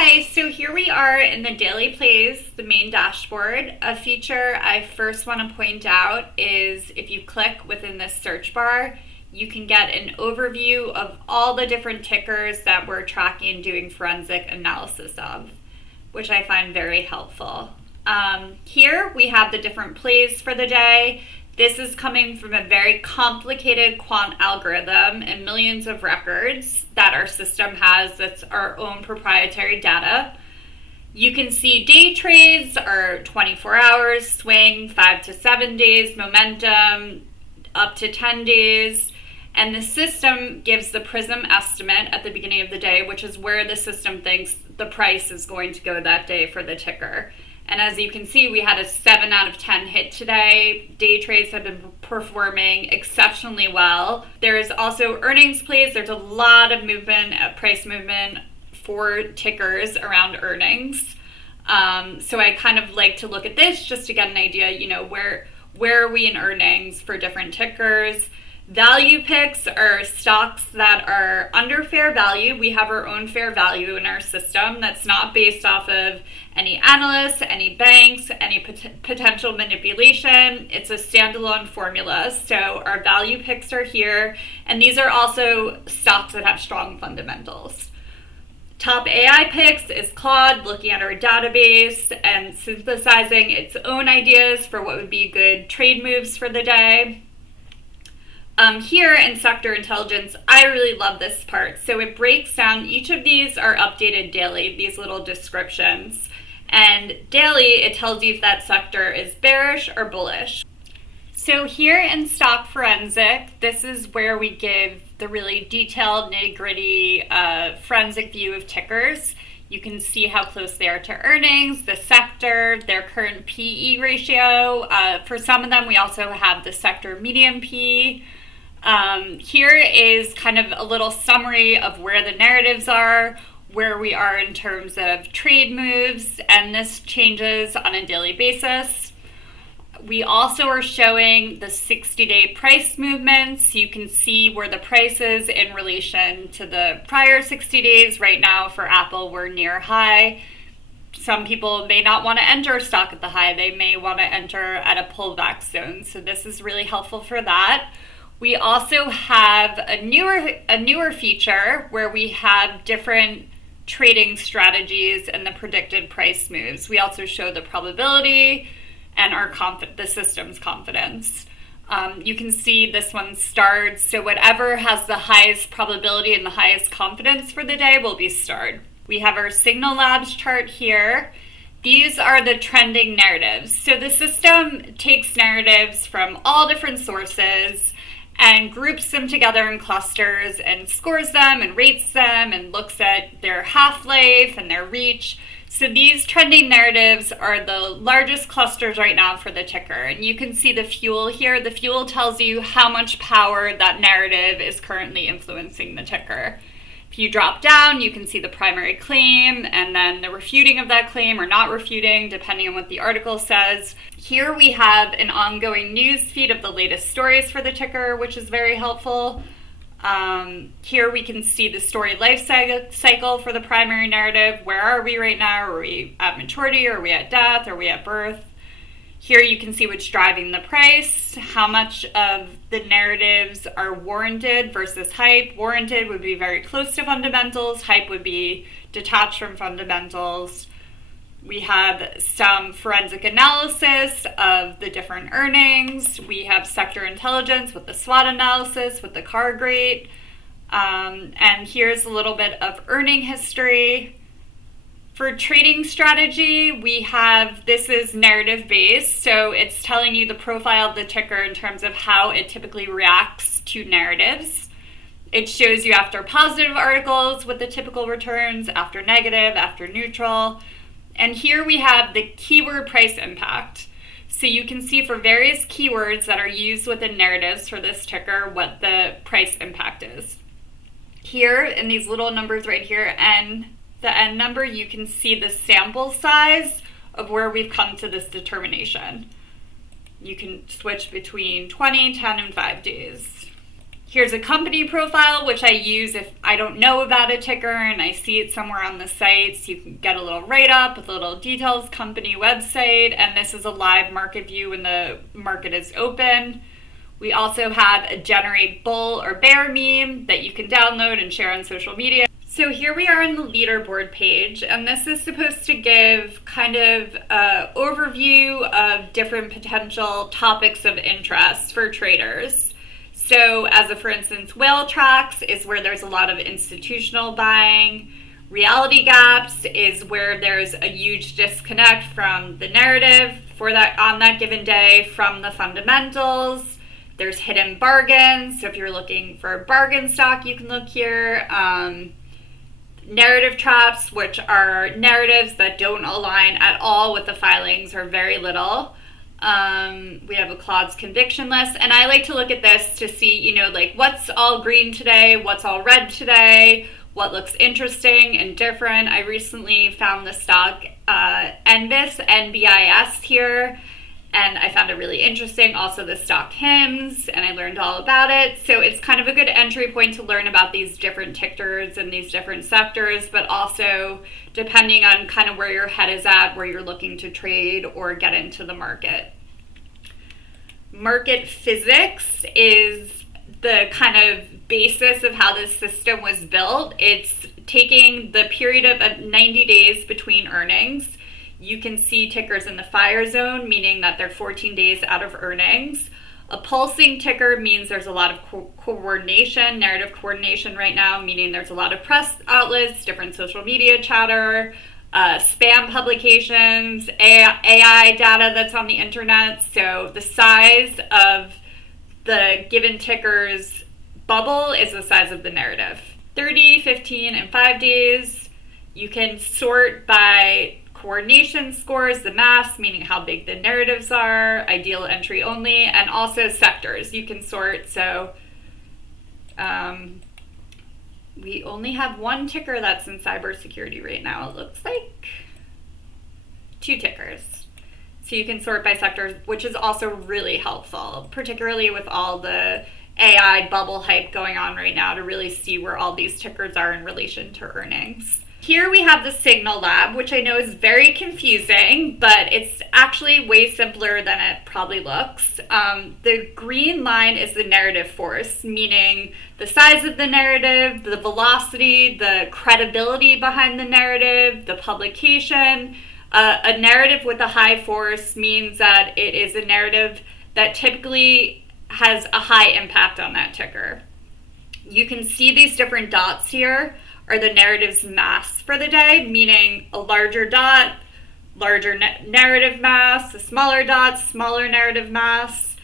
Hi, so here we are in the daily plays, the main dashboard. A feature I first want to point out is if you click within this search bar, you can get an overview of all the different tickers that we're tracking and doing forensic analysis of, which I find very helpful. Here we have the different plays for the day. This is coming from a very complicated quant algorithm and millions of records that our system has that's our own proprietary data. You can see day trades are 24 hours, swing 5 to 7 days, momentum up to 10 days. And the system gives the Prism estimate at the beginning of the day, which is where the system thinks the price is going to go that day for the ticker. And as you can see, we had a 7 out of 10 hit today. Day trades have been performing exceptionally well. There is also earnings plays. There's a lot of movement, price movement for tickers around earnings. So I kind of like to look at this just to get an idea, where are we in earnings for different tickers. Value picks are stocks that are under fair value. We have our own fair value in our system that's not based off of any analysts, any banks, any potential manipulation. It's a standalone formula. So our value picks are here. And these are also stocks that have strong fundamentals. Top AI picks is Claude, looking at our database and synthesizing its own ideas for what would be good trade moves for the day. Here in Sector Intelligence, I really love this part. So it breaks down, each of these are updated daily, these little descriptions. And daily, it tells you if that sector is bearish or bullish. So here in Stock Forensic, this is where we give the really detailed, nitty-gritty forensic view of tickers. You can see how close they are to earnings, the sector, their current PE ratio. For some of them, we also have the sector median P. Here is kind of a little summary of where the narratives are, where we are in terms of trade moves, and this changes on a daily basis. We also are showing the 60-day price movements. You can see where the price is in relation to the prior 60 days. Right now for Apple, we're near high. Some people may not want to enter a stock at the high. They may want to enter at a pullback zone. So this is really helpful for that. We also have a newer feature where we have different trading strategies and the predicted price moves. We also show the probability and the system's confidence. You can see this one starred. So whatever has the highest probability and the highest confidence for the day will be starred. We have our Signal Labs chart here. These are the trending narratives. So the system takes narratives from all different sources and groups them together in clusters and scores them and rates them and looks at their half-life and their reach. So these trending narratives are the largest clusters right now for the ticker. And you can see the fuel here. The fuel tells you how much power that narrative is currently influencing the ticker. If you drop down, you can see the primary claim and then the refuting of that claim or not refuting, depending on what the article says. Here we have an ongoing news feed of the latest stories for the ticker, which is very helpful. Here we can see the story life cycle for the primary narrative. Where are we right now? Are we at maturity? Are we at death? Are we at birth? Here you can see what's driving the price, how much of the narratives are warranted versus hype. Warranted would be very close to fundamentals. Hype would be detached from fundamentals. We have some forensic analysis of the different earnings. We have sector intelligence with the SWOT analysis, with the CAR grade. And here's a little bit of earning history. For trading strategy, we have, this is narrative based, so it's telling you the profile of the ticker in terms of how it typically reacts to narratives. It shows you after positive articles what the typical returns, after negative, after neutral. And here we have the keyword price impact. So you can see for various keywords that are used within narratives for this ticker what the price impact is. Here in these little numbers right here, the N number, you can see the sample size of where we've come to this determination. You can switch between 20, 10, and 5 days. Here's a company profile, which I use if I don't know about a ticker and I see it somewhere on the site. So you can get a little write-up with little details, company website, and this is a live market view when the market is open. We also have a generate bull or bear meme that you can download and share on social media. So here we are on the leaderboard page, and this is supposed to give kind of an overview of different potential topics of interest for traders. So as a for instance, whale tracks is where there's a lot of institutional buying. Reality gaps is where there's a huge disconnect from the narrative for that on that given day from the fundamentals. There's hidden bargains. So if you're looking for a bargain stock, you can look here. Narrative traps, which are narratives that don't align at all with the filings or very little. We have a Claude's conviction list, and I like to look at this to see, like what's all green today, what's all red today, what looks interesting and different. I recently found the stock NBIS here, and I found it really interesting. Also the stock HIMS, and I learned all about it. So it's kind of a good entry point to learn about these different tickers and these different sectors, but also depending on kind of where your head is at, where you're looking to trade or get into the market. Market physics is the kind of basis of how this system was built. It's taking the period of 90 days between earnings. You can see tickers in the fire zone, meaning that they're 14 days out of earnings. A pulsing ticker means there's a lot of coordination, narrative coordination right now, meaning there's a lot of press outlets, different social media chatter, spam publications, AI data that's on the internet. So the size of the given ticker's bubble is the size of the narrative. 30, 15, and 5 days. You can sort by coordination scores, the mass, meaning how big the narratives are, ideal entry only, and also sectors. You can sort, so we only have one ticker that's in cybersecurity right now. It looks like 2 tickers. So you can sort by sectors, which is also really helpful, particularly with all the AI bubble hype going on right now to really see where all these tickers are in relation to earnings. Here we have the Signal Lab, which I know is very confusing, but it's actually way simpler than it probably looks. The green line is the narrative force, meaning the size of the narrative, the velocity, the credibility behind the narrative, the publication. A narrative with a high force means that it is a narrative that typically has a high impact on that ticker. You can see these different dots here are the narrative's mass for the day, meaning a larger dot, larger narrative mass, a smaller dot, smaller narrative mass,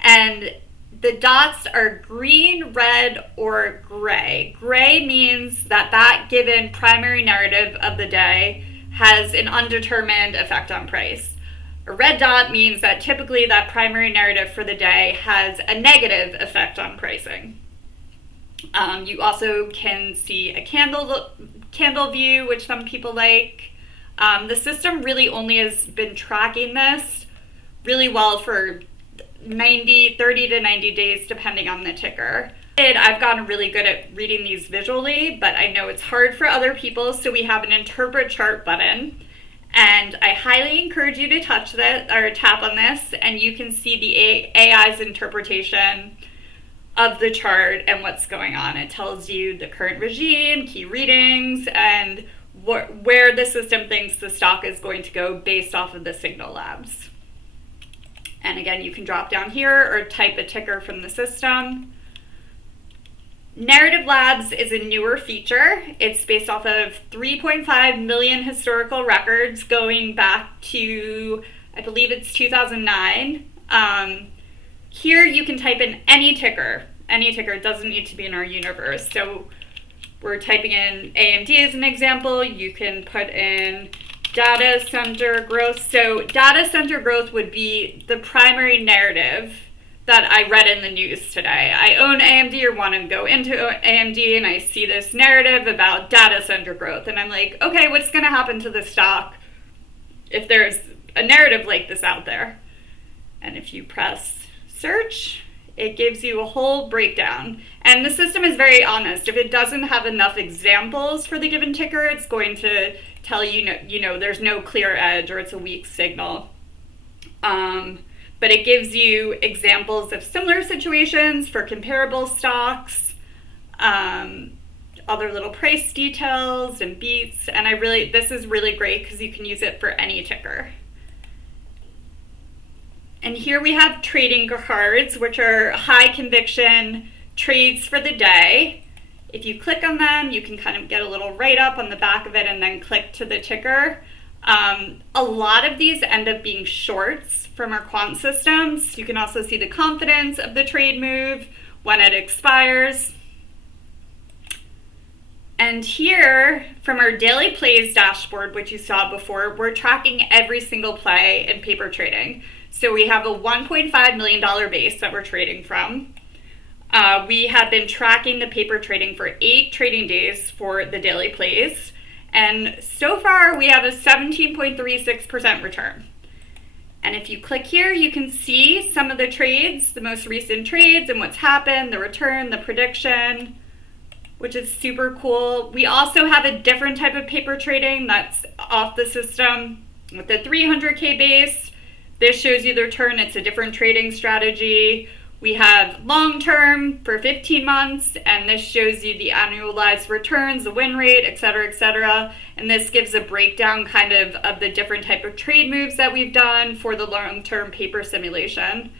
and the dots are green, red, or gray. Gray means that that given primary narrative of the day has an undetermined effect on price. A red dot means that typically that primary narrative for the day has a negative effect on pricing. You also can see a candle view, which some people like. The system really only has been tracking this really well for 30 to 90 days, depending on the ticker. I've gotten really good at reading these visually, but I know it's hard for other people, so we have an interpret chart button. And I highly encourage you to touch that or tap on this, and you can see the AI's interpretation of the chart and what's going on. It tells you the current regime, key readings, and where the system thinks the stock is going to go based off of the Signal Labs. And again, you can drop down here or type a ticker from the system. Narrative Labs is a newer feature. It's based off of 3.5 million historical records going back to, I believe it's 2009. Here you can type in any ticker. Any ticker. It doesn't need to be in our universe. So we're typing in AMD as an example. You can put in data center growth. So data center growth would be the primary narrative that I read in the news today. I own AMD or want to go into AMD, and I see this narrative about data center growth. And I'm like, okay, what's going to happen to the stock if there's a narrative like this out there? And if you press search, it gives you a whole breakdown. And the system is very honest. If it doesn't have enough examples for the given ticker, it's going to tell you, there's no clear edge or it's a weak signal. But it gives you examples of similar situations for comparable stocks, other little price details and beats. And this is really great because you can use it for any ticker. And here we have trading cards, which are high conviction trades for the day. If you click on them, you can kind of get a little write-up on the back of it and then click to the ticker. A lot of these end up being shorts from our quant systems. You can also see the confidence of the trade move, when it expires. And here, from our daily plays dashboard, which you saw before, we're tracking every single play in paper trading. So we have a $1.5 million base that we're trading from. We have been tracking the paper trading for 8 trading days for the daily plays. And so far, we have a 17.36% return. And if you click here, you can see some of the trades, the most recent trades and what's happened, the return, the prediction, which is super cool. We also have a different type of paper trading that's off the system with the 300K base. This shows you the return. It's a different trading strategy. We have long-term for 15 months, and this shows you the annualized returns, the win rate, et cetera, et cetera. And this gives a breakdown kind of the different type of trade moves that we've done for the long-term paper simulation.